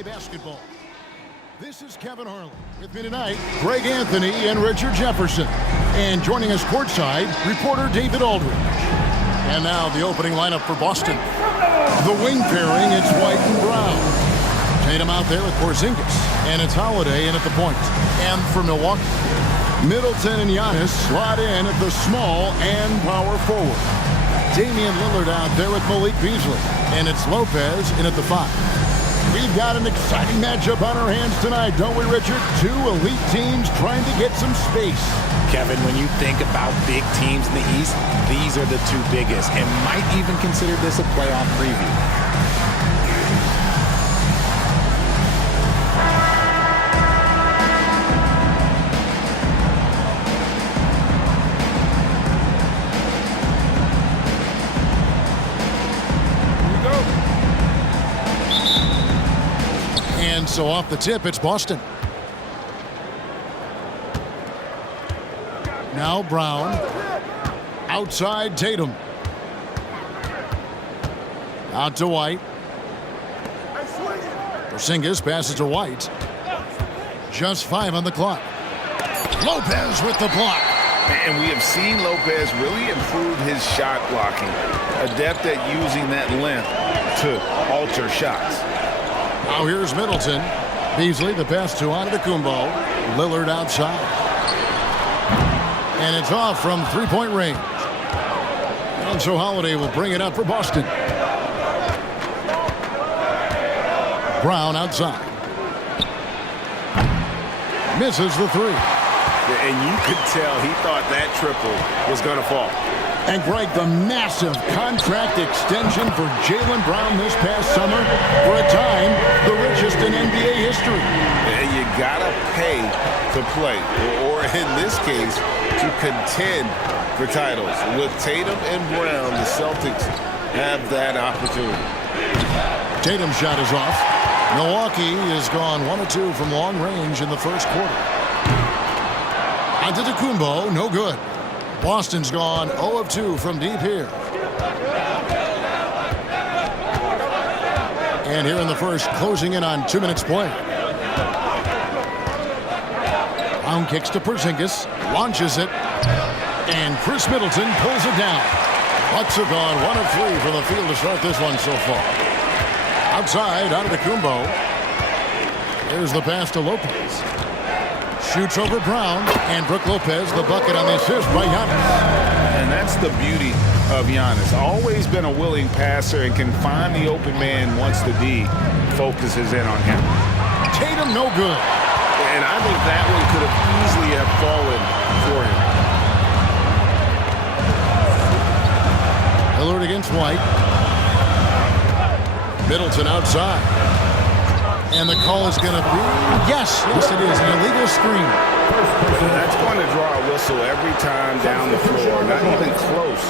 NBA basketball. This is Kevin Harlan. With me tonight, Greg Anthony and Richard Jefferson. And joining us courtside, reporter David Aldridge. And now the opening lineup for Boston. The wing pairing, it's White and Brown. Tatum out there with Porzingis. And it's Holiday in at the point. And for Milwaukee, Middleton and Giannis slot in at the small and power forward. Damian Lillard out there with Malik Beasley. And it's Lopez in at the 5. We've got an exciting matchup on our hands tonight, don't we, Richard? Two elite teams trying to get some space. Kevin, when you think about big teams in the East, these are the two biggest, and might even consider this a playoff preview. So off the tip, it's Boston. Now Brown. Outside Tatum. Out to White. Porzingis passes to White. Just 5 on the clock. Lopez with the block. And we have seen Lopez really improve his shot blocking. Adept at using that length to alter shots. Now here's Middleton. Beasley, the pass to Antetokounmpo. Lillard outside. And it's off from three-point range. And so Holiday will bring it up for Boston. Brown outside. Misses the 3. And you could tell he thought that triple was going to fall. And Greg, the massive contract extension for Jaylen Brown this past summer, for a time, the richest in NBA history. And you gotta pay to play, or in this case, to contend for titles. With Tatum and Brown, the Celtics have that opportunity. Tatum's shot is off. Milwaukee has gone 1 of 2 from long range in the first quarter. Antetokounmpo, no good. Boston's gone 0 of 2 from deep here. And here in the first, closing in on 2 minutes play. Brown kicks to Porzingis, launches it, and Chris Middleton pulls it down. Bucks have gone 1 of 3 from the field to start this one so far. Outside, Antetokounmpo. Here's the pass to Lopez. Shoots over Brown, and Brook Lopez, the bucket on the assist by Giannis. And that's the beauty of Giannis. Always been a willing passer and can find the open man once the D focuses in on him. Tatum, no good. And I think that one could have easily have fallen for him. Lillard against White. Middleton outside. And the call is going to be, yes, it is, an illegal screen. That's going to draw a whistle every time down the floor, not even close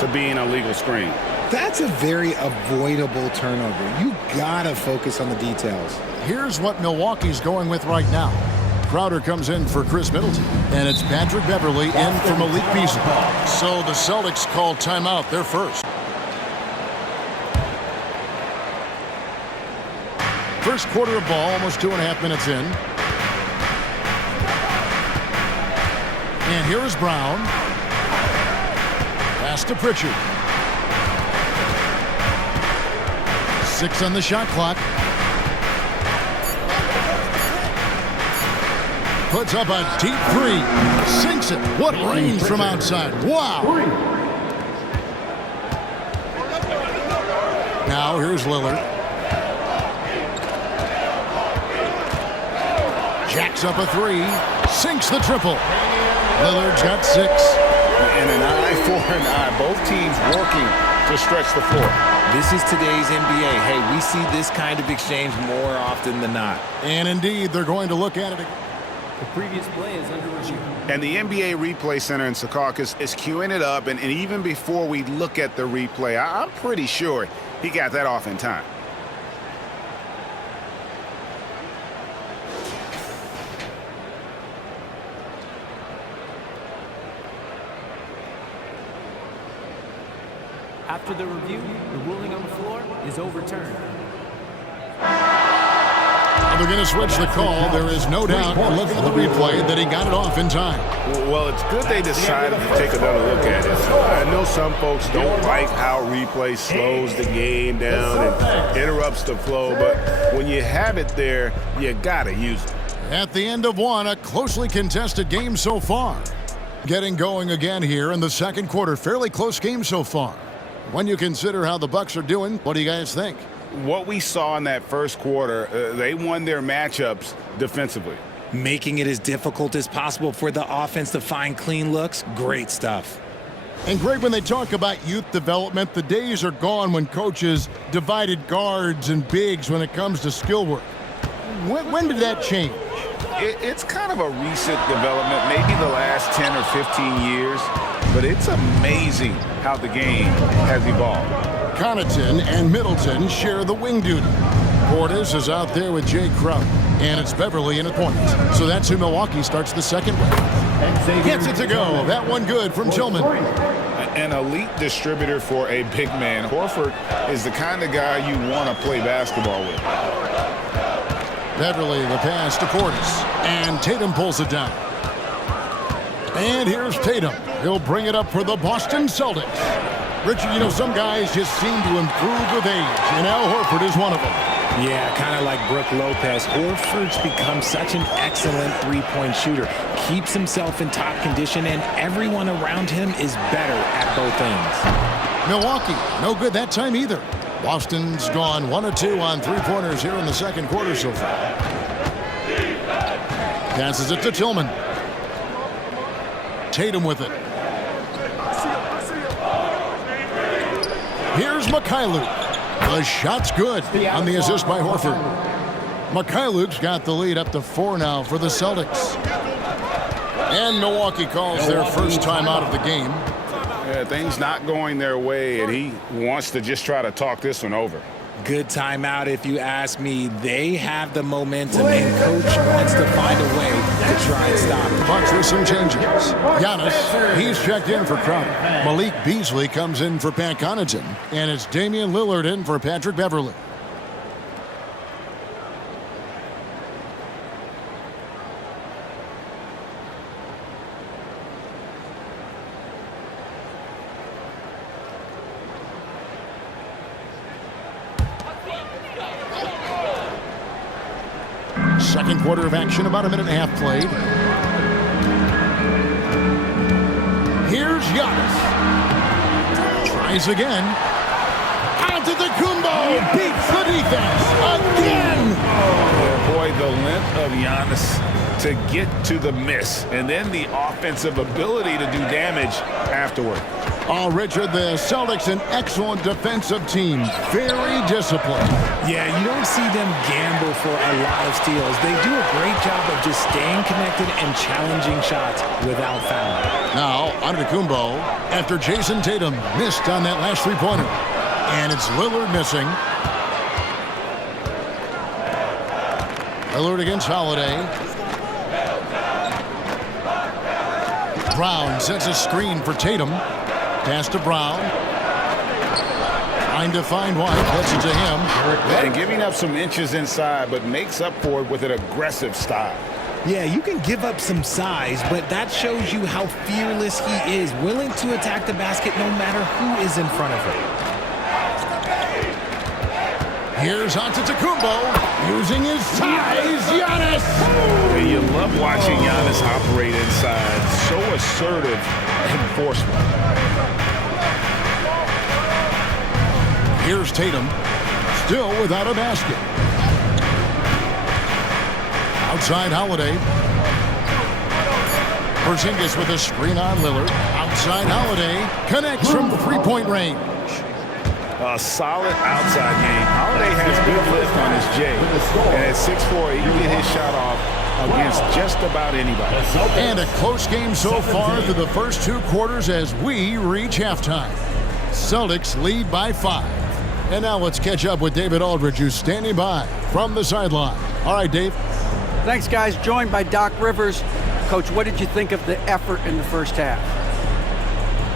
to being a legal screen. That's a very avoidable turnover. You got to focus on the details. Here's what Milwaukee's going with right now. Crowder comes in for Chris Middleton, and it's Patrick Beverley in for Malik Beasley. So the Celtics call timeout, their first. First quarter of ball, almost 2.5 minutes in. And here is Brown. Pass to Pritchard. 6 on the shot clock. Puts up a deep 3. Sinks it. What range from outside. Wow. Now here's Lillard. Jacks up a 3, sinks the triple. Lillard's got 6. And an eye for an eye. Both teams working to stretch the floor. This is today's NBA. Hey, we see this kind of exchange more often than not. And indeed, they're going to look at it again. The previous play is under review. And the NBA Replay Center in Secaucus is queuing it up. And even before we look at the replay, I'm pretty sure he got that off in time. After the review, the ruling on the floor is overturned. Well, they're going to switch the call. There is no doubt, looking at the replay, that he got it off in time. Well, it's good they decided to take another look at it. I know some folks don't like how replay slows the game down and interrupts the flow, but when you have it there, you got to use it. At the end of one, a closely contested game so far. Getting going again here in the second quarter. Fairly close game so far. When you consider how the Bucks are doing, what do you guys think? What we saw in that first quarter, they won their matchups defensively. Making it as difficult as possible for the offense to find clean looks. Great stuff. And Greg, when they talk about youth development, the days are gone when coaches divided guards and bigs when it comes to skill work. When did that change? It's kind of a recent development, maybe the last 10 or 15 years, but it's amazing how the game has evolved. Connaughton and Middleton share the wing duty. Portis is out there with Jay Crowder, and it's Beverly in at point. So that's who Milwaukee starts the second with. Gets it to go. That one good from Tillman. An elite distributor for a big man. Horford is the kind of guy you want to play basketball with. Beverly, the pass to Portis, and Tatum pulls it down. And here's Tatum. He'll bring it up for the Boston Celtics. Richard, you know, some guys just seem to improve with age, and Al Horford is one of them. Yeah, kind of like Brook Lopez. Horford's become such an excellent three-point shooter. Keeps himself in top condition, and everyone around him is better at both ends. Milwaukee, no good that time either. Boston's gone 1 of 2 on three-pointers here in the second quarter so far. Passes it to Tillman. Tatum with it. Here's Mikhailuk. The shot's good on the assist by Horford. Mikhailuk's got the lead up to 4 now for the Celtics. And Milwaukee calls their first time out of the game. Yeah, things not going their way, and he wants to just try to talk this one over. Good timeout if you ask me. They have the momentum, and coach wants to find a way to try and stop it. Bucks with some changes. Giannis, he's checked in for Crowder. Malik Beasley comes in for Pat Connaughton. And it's Damian Lillard in for Patrick Beverly. Second quarter of action, about a minute and a half played. Here's Giannis. Tries again. Antetokounmpo beats the defense again. Oh, boy, the length of Giannis to get to the miss, and then the offensive ability to do damage afterward. Oh, Richard, the Celtics, an excellent defensive team. Very disciplined. Yeah, you don't see them gamble for a lot of steals. They do a great job of just staying connected and challenging shots without fouling. Now, Antetokounmpo, after Jason Tatum missed on that last three-pointer. And it's Lillard missing. Lillard against Holiday. Brown sets a screen for Tatum. Pass to Brown. Trying to find White. Gets it to him. And giving up some inches inside, but makes up for it with an aggressive style. Yeah, you can give up some size, but that shows you how fearless he is, willing to attack the basket no matter who is in front of him. Here's Antetokounmpo using his size. Giannis! And you love watching Giannis operate inside. So assertive and forceful. Here's Tatum, still without a basket. Outside Holiday. Porzingis with a screen on Lillard. Outside Holiday. Connects from three-point range. A solid outside game. Holiday has good lift on his J. And at 6'4", he can get his shot off against just about anybody. And a close game so far through the first 2 quarters as we reach halftime. Celtics lead by 5. And now let's catch up with David Aldridge, who's standing by from the sideline. All right, Dave. Thanks, guys. Joined by Doc Rivers. Coach, what did you think of the effort in the first half?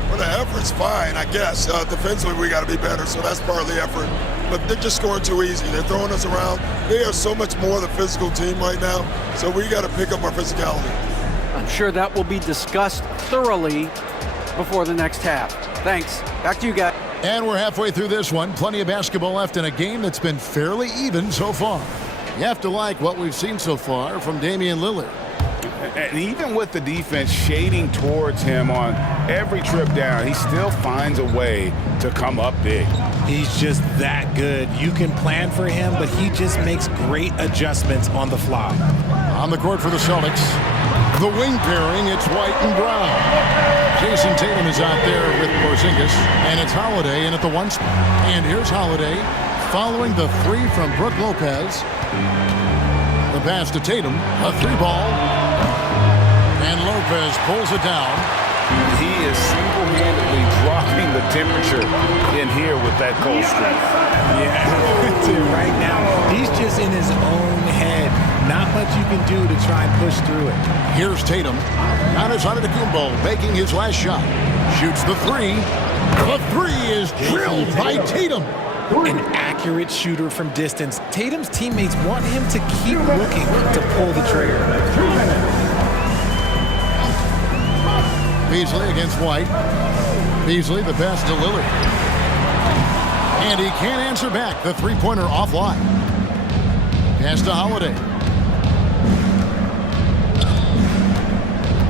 Well, the effort's fine, I guess. Defensively, we got to be better, so that's part of the effort. But they're just scoring too easy. They're throwing us around. They are so much more the physical team right now, so we got to pick up our physicality. I'm sure that will be discussed thoroughly before the next half. Thanks. Back to you guys. And we're halfway through this one. Plenty of basketball left in a game that's been fairly even so far. You have to like what we've seen so far from Damian Lillard. And even with the defense shading towards him on every trip down, he still finds a way to come up big. He's just that good. You can plan for him, but he just makes great adjustments on the fly. On the court for the Celtics, the wing pairing, it's White and Brown. Jason Tatum is out there with Porzingis, and it's Holiday in at the 1 spot. And here's Holiday following the 3 from Brook Lopez. The pass to Tatum, a 3-ball, and Lopez pulls it down. He is single-handedly dropping the temperature in here with that cold streak. Yeah, right now, he's just in his own head. Not much you can do to try and push through it. Here's Tatum. Giannis Antetokounmpo making his last shot. Shoots the 3. The 3 is drilled by Tatum. An accurate shooter from distance. Tatum's teammates want him to keep looking to pull the trigger. Beasley against White. Beasley, the pass to Lillard. And he can't answer back. The three-pointer offline. Pass to Holiday.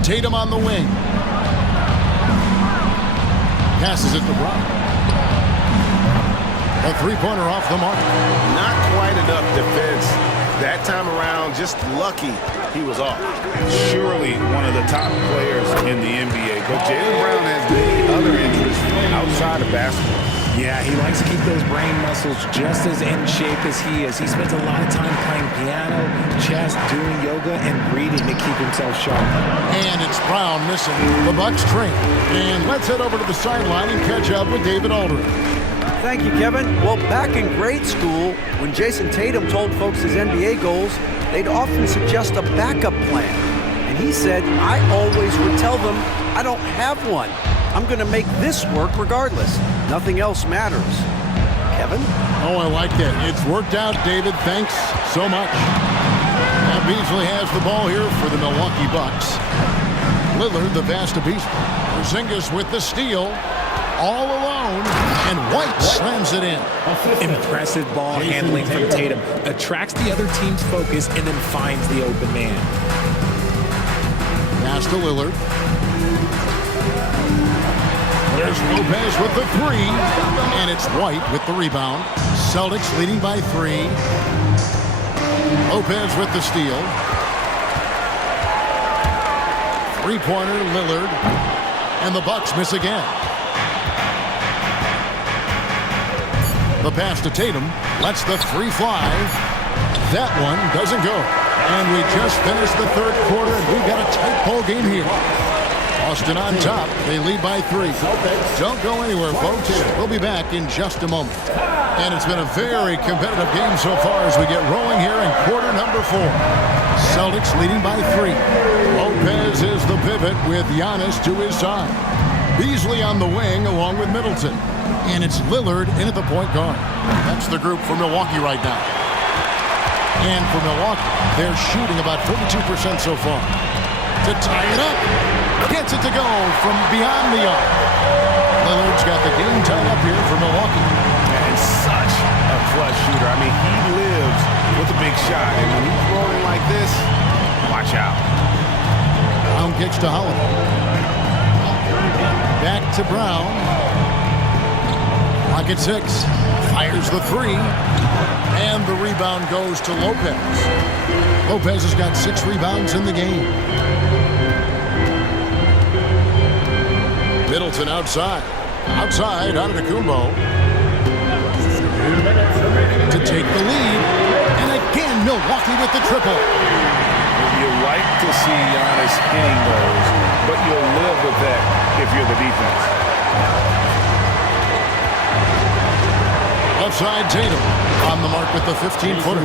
Tatum on the wing. Passes it to Brown. A three-pointer off the mark. Not quite enough defense. That time around, just lucky he was off. Surely one of the top players in the NBA. But Jaylen Brown has many other interests outside of basketball. Yeah, he likes to keep those brain muscles just as in shape as he is. He spends a lot of time playing piano, chess, doing yoga, and reading to keep himself sharp. And it's Brown missing. The Bucks train. And let's head over to the sideline and catch up with David Aldridge. Thank you, Kevin. Well, back in grade school, when Jason Tatum told folks his NBA goals, they'd often suggest a backup plan. And he said, I always would tell them, I don't have one. I'm going to make this work regardless. Nothing else matters. Kevin? Oh, I like that. It's worked out, David. Thanks so much. Now Beasley has the ball here for the Milwaukee Bucks. Lillard, the pass to Beasley. Porzingis with the steal. All alone, and White slams it in. Impressive ball handling from Tatum. Attracts the other team's focus and then finds the open man. Pass to Lillard. There's Lopez with the 3, and it's White with the rebound. Celtics leading by 3. Lopez with the steal. Three-pointer, Lillard, and the Bucks miss again. The pass to Tatum lets the 3 fly. That one doesn't go. And we just finished the third quarter, and we've got a tight ball game here. Boston on top. They lead by 3. Don't go anywhere, folks. We'll be back in just a moment. And it's been a very competitive game so far as we get rolling here in quarter number 4. Celtics leading by 3. Lopez is the pivot with Giannis to his side. Beasley on the wing along with Middleton. And it's Lillard in at the point guard. That's the group for Milwaukee right now. And for Milwaukee, they're shooting about 42% so far. To tie it up. Gets it to go from beyond the arc. Lillard's got the game tied up here for Milwaukee. And such a clutch shooter. I mean, he lives with a big shot. And when he's rolling like this, watch out. Brown kicks to Holiday. Back to Brown. Clock at 6. Fires the 3. And the rebound goes to Lopez. Lopez has got 6 rebounds in the game. Middleton outside. Outside, Antetokounmpo. To take the lead. And again, Milwaukee with the triple. You like to see Giannis hitting those, but you'll live with that if you're the defense. Left side, Tatum. On the mark with the 15-footer.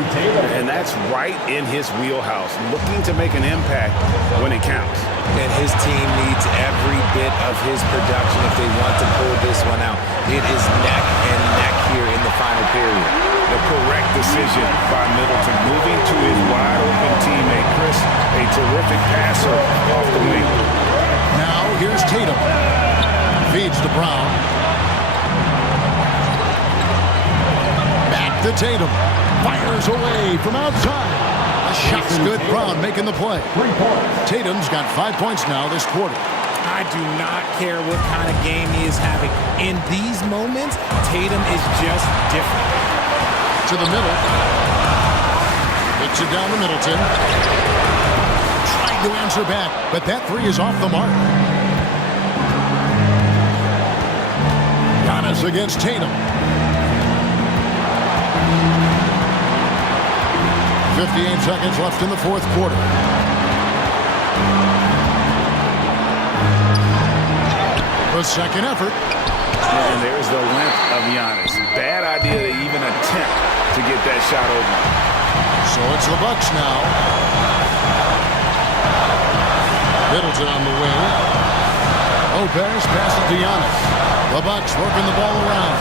And that's right in his wheelhouse, looking to make an impact when it counts. And his team needs every bit of his production if they want to pull this one out. It is neck and neck here in the final period. The correct decision by Middleton, moving to his wide-open teammate, Chris, a terrific passer off the wing. Now here's Tatum. Feeds to Brown. Back to Tatum. Fires away from outside. The shot's good. Brown making the play. Tatum's got 5 points now this quarter. I do not care what kind of game he is having. In these moments, Tatum is just different. To the middle. Hits it down to Middleton. Trying to answer back, but that three is off the mark. Giannis against Tatum. 58 seconds left in the fourth quarter. The second effort. And there's the length of Giannis. Bad idea to even attempt to get that shot over. So it's the Bucks now. Middleton on the wing. Lopez passes to Giannis. The Bucks working the ball around.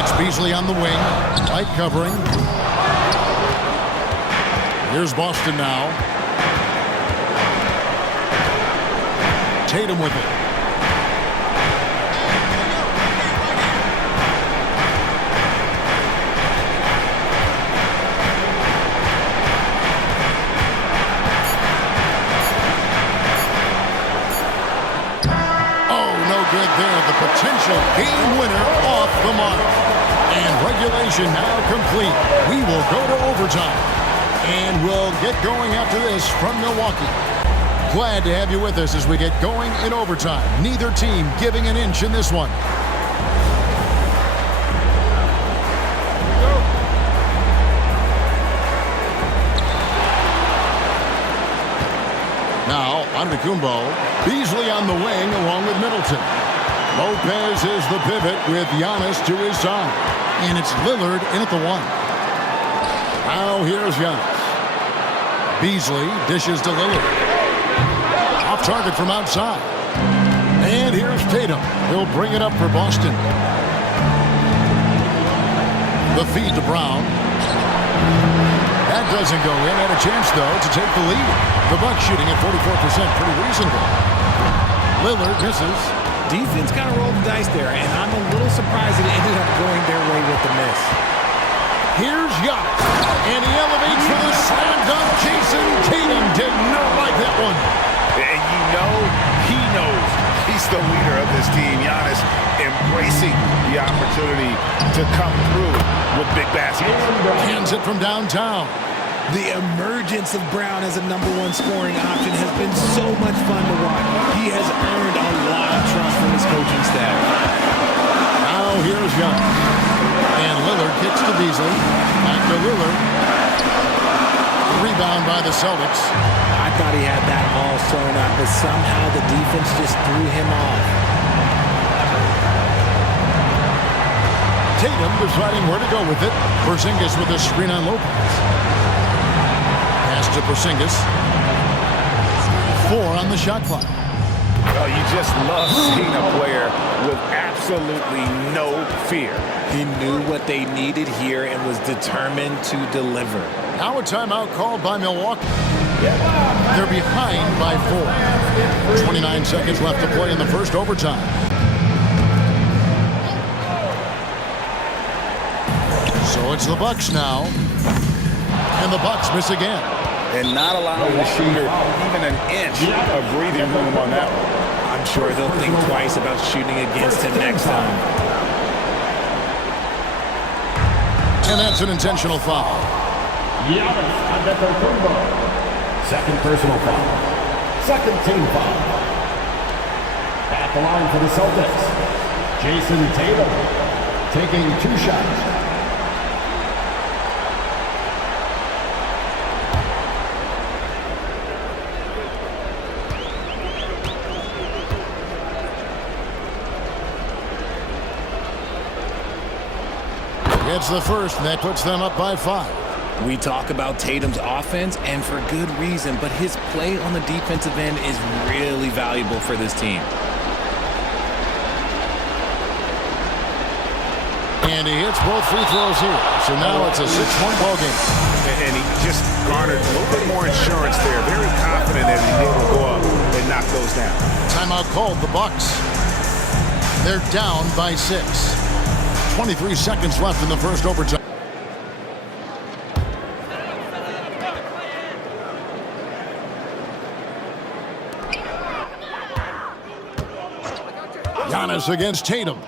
It's Beasley on the wing. Light covering. Here's Boston now. Tatum with it. Good there, the potential game winner off the mark. And regulation now complete. We will go to overtime. And we'll get going after this from Milwaukee. Glad to have you with us as we get going in overtime. Neither team giving an inch in this one. Now, Antetokounmpo. Beasley on the wing along with Middleton. Lopez is the pivot with Giannis to his side. And it's Lillard in at the one. Now here's Giannis. Beasley dishes to Lillard. Off target from outside. And here's Tatum. He'll bring it up for Boston. The feed to Brown. That doesn't go in. Had a chance, though, to take the lead. The Bucks shooting at 44%. Pretty reasonable. Lillard misses. Defense kind of rolled the dice there, and I'm a little surprised it ended up going their way with the miss. Here's Giannis. And he elevates for the slam dunk. Jason Tatum did not like that one. And you know he knows he's the leader of this team. Giannis embracing the opportunity to come through with big baskets. Hands it from downtown. The emergence of Brown as a #1 scoring option has been so much fun to watch. He has earned a lot of trust from his coaching staff. Now here's Giannis. And Lillard kicks to Beasley. Back to Lillard. Rebound by the Celtics. I thought he had that all sewn up, but somehow the defense just threw him off. Tatum deciding where to go with it. Porzingis with a screen on Lopez. Pass to Porzingis. 4 on the shot clock. Oh, you just love seeing a player with absolutely no fear. He knew what they needed here and was determined to deliver. Now a timeout called by Milwaukee. They're behind by 4. 29 seconds left to play in the first overtime. So it's the Bucks now. And the Bucks miss again. And not allowing the shooter even an inch of breathing room on that one. I'm sure they'll think twice about shooting against him next time. And that's an intentional foul. Giannis Antetokounmpo. Second personal foul. Second team foul. At the line for the Celtics, Jason Tatum taking 2 shots. gets the first, and that puts them up by 5. We talk about Tatum's offense, and for good reason, but his play on the defensive end is really valuable for this team. And he hits both free throws here. So now it's a 6-point ball game. And he just garnered a little bit more insurance there. Very confident that he's able to go up and knock those down. Timeout called, the Bucks. They're down by 6. 23 seconds left in the first overtime. Giannis against Tatum.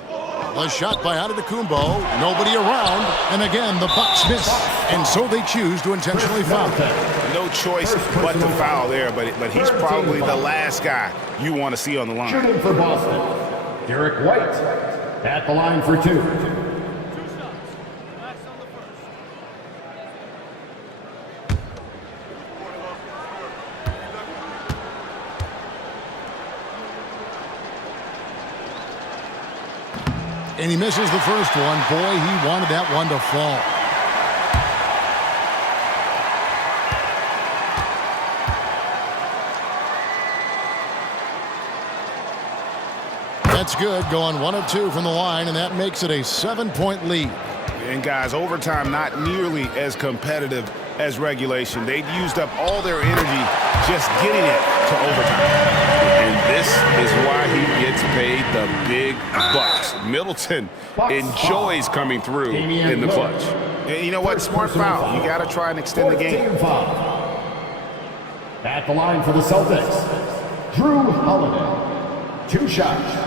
The shot by Antetokounmpo. Nobody around. And again, the Bucks miss. And so they choose to intentionally foul. No choice but to foul there, but he's probably the last guy you want to see on the line. Shooting for Boston, Derek White at the line for 2. And he misses the first one. Boy, he wanted that one to fall. That's good, going 1 of 2 from the line, and that makes it a 7-point lead. And guys, overtime not nearly as competitive as regulation. They'd used up all their energy just getting it to overtime. And this is why he gets paid the big bucks. Middleton enjoys coming through in the clutch. And you know what? Smart foul. You got to try and extend the game. At the line for the Celtics, Jrue Holiday. 2 shots.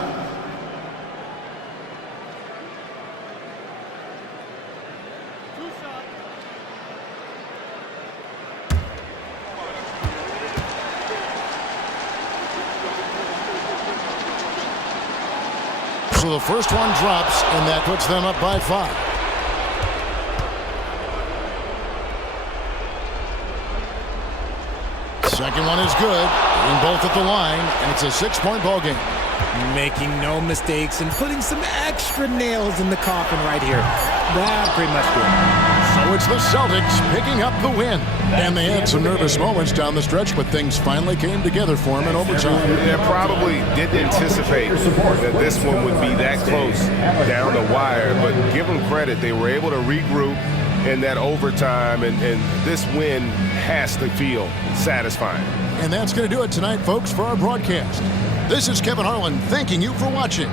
So the first one drops, and that puts them up by 5. Second one is good, hitting both at the line, and it's a 6-point ball game. Making no mistakes and putting some extra nails in the coffin right here. That pretty much did it. So it's the Celtics picking up the win. And they had some nervous moments down the stretch, but things finally came together for them in overtime. They probably didn't anticipate that this one would be that close down the wire, but give them credit. They were able to regroup in that overtime, and this win has to feel satisfying. And that's going to do it tonight, folks, for our broadcast. This is Kevin Harlan thanking you for watching.